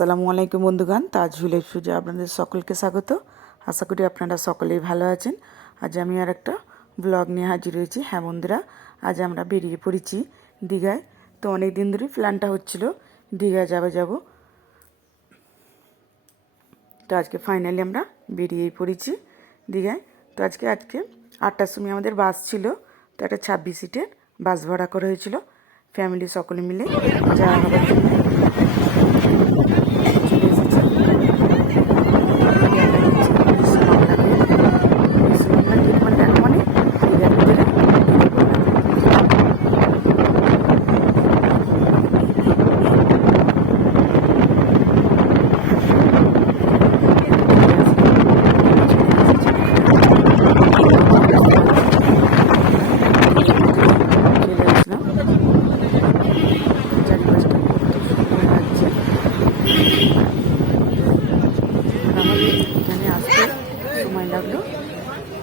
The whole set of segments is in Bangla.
আসসালামু আলাইকুম বন্ধুগণ, তাজ ভিলেজ ফুডে আপনাদের সকলকে স্বাগত। আশা করি আপনারা সকলেই ভালো আছেন। আজ আমি আর একটা ব্লগ নিয়ে হাজির হয়েছি। হ্যাঁ বন্ধুরা, আজ আমরা বেরিয়ে পড়েছি দীঘায়। তো অনেক দিন ধরেই প্ল্যানটা হচ্ছিল দীঘায় যাব। তো আজকে ফাইনালি আমরা বেরিয়েই পড়েছি দীঘায়। তো আজকে 8টার সময় আমাদের বাস ছিল। তো একটা 26 সিটের বাস ভাড়া করা হয়েছিল, ফ্যামিলি সকলে মিলে যাওয়া হবার জন্য চলে এসেছি।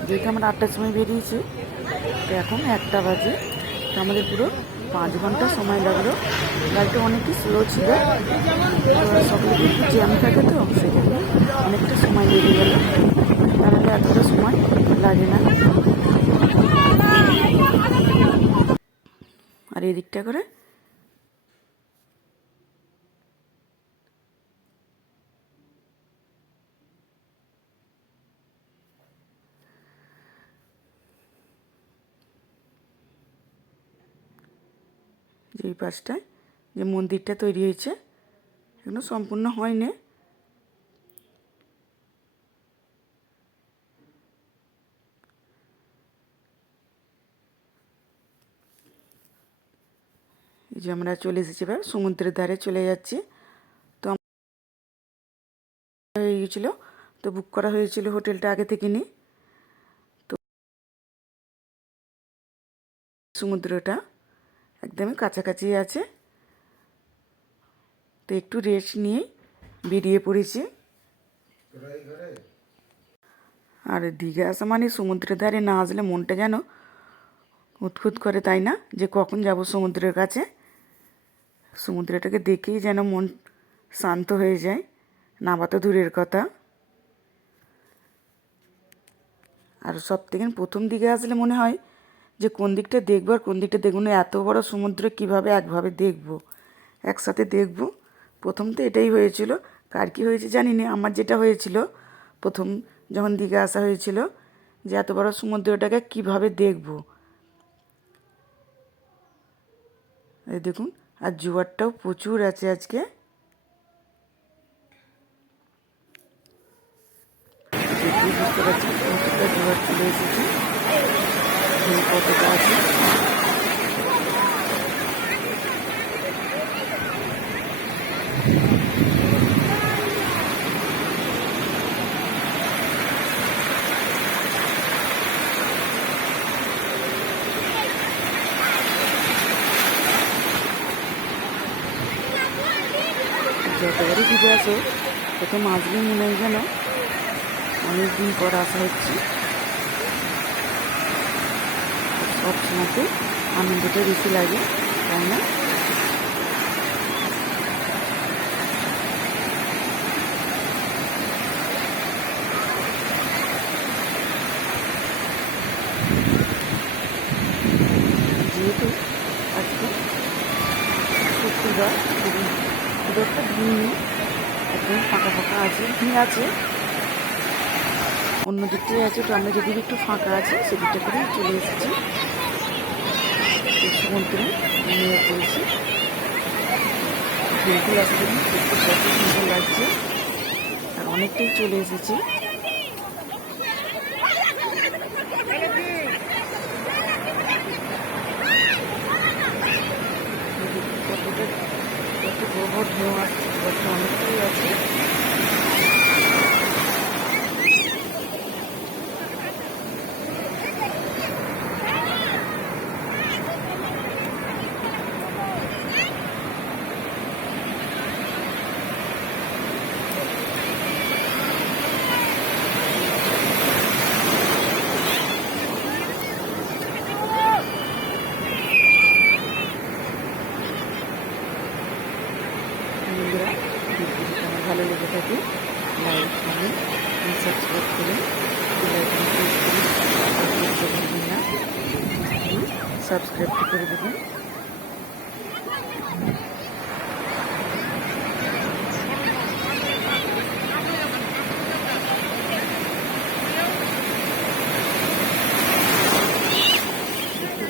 যেহেতু আমরা 8টার সময় বেরিয়েছি, তো এখন 1টা বাজে। তো আমাদের পুরো 5 ঘন্টা সময় লাগলো। গাড়িটা অনেকই স্লো ছিল, সকলে একটু জ্যাম থাকে, তো সেজন্য অনেকটা সময় লেগে গেল। তাহলে এতটা সময় লাগে না। আর এদিকটা করে যেই পাশটায় যে মন্দিরটা তৈরি হয়েছে, এখনো সম্পূর্ণ হয়নি। এই যে আমরা চলে এসেছি, এবার সমুদ্রের ধারে চলে যাচ্ছি। তো হয়ে গিয়েছিলো, তো বুক করা হয়েছিল হোটেলটা আগে থেকে নিয়ে। তো সমুদ্রটা একদমই কাছাকাছি আছে, তো একটু রেস্ট নিয়েই বেরিয়ে পড়েছি। আর দীঘা আসা মানে সমুদ্রের ধারে না আসলে মনটা যেন উৎফুত করে, তাই না? যে কখন যাব সমুদ্রের কাছে। সমুদ্রটাকে দেখেই যেন মন শান্ত হয়ে যায়, নামা তো দূরের কথা। আর সব থেকে প্রথম দিকে আসলে মনে হয় যে কোন দিকটা দেখবো আর কোন দিকটা দেখবো না। এত বড় সমুদ্র কিভাবে একভাবে দেখবো, একসাথে দেখবো। প্রথম তো এটাই হয়েছিল। কার কী হয়েছে জানি না, আমার যেটা হয়েছিল প্রথম যখন দীঘা আসা হয়েছিল, যে এত বড় সমুদ্রটাকে কিভাবে দেখবো। এই দেখুন, আর জোয়ারটাও প্রচুর আছে আজকে। দেখতেই বুঝতে পারছি কতটা জোয়ার চলে এসেছে, কতটা আছে। যতবারই দিকে আসো, প্রথম আসলে মনে হয় যেন অনেকদিন পর আসা হচ্ছে। সব সময়তে আনন্দটা বেশি লাগে, তাই না? যেহেতু আজকে শুক্রবার, খুব একটা ভিড় নেই, একদম ফাঁকা ফাঁকা আছে। ভিড় আছে অন্য দিকটাই আছে, তো আমরা যেদিকে একটু ফাঁকা আছে সেদিকটা করেই চলে এসেছি। সমুদ্রে নিয়ে পড়েছি, ঢেউগুলো আসলে দেখতে কত সুন্দর লাগছে। আর অনেকটাই চলে এসেছি। কতটা কত বড় বড় ঢেউ আসছে, অনেকটাই আছে। বন্ধুরা, করুন, সাবস্ক্রাইব করে দেবেন।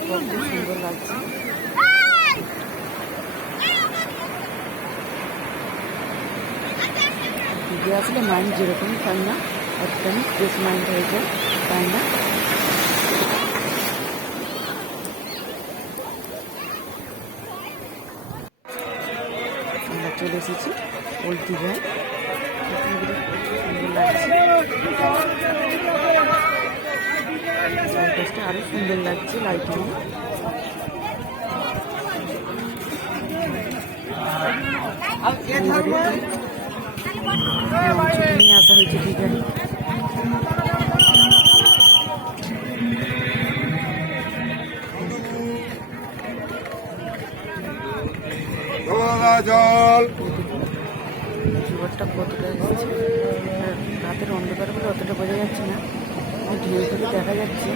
কত সুন্দর লাগছে। দিদি আসলে মাইন্ড যেরকমই পাই না, একদমই ফ্রেশ মাইন্ড হয়ে যায়, তাই না? আমরা চলে এসেছি ওল্ড দীঘায়। সুন্দর লাগছে, চারপাশটা আরো সুন্দর লাগছে লাইটিং। নিয়ে আসা হয়েছে দীঘায়। জোয়ারটা কতটা এসেছে, রাতের অন্ধকার বলে অতটা বোঝা যাচ্ছে না, ঢেউগুলো দেখা যাচ্ছে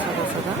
সাদা সাদা।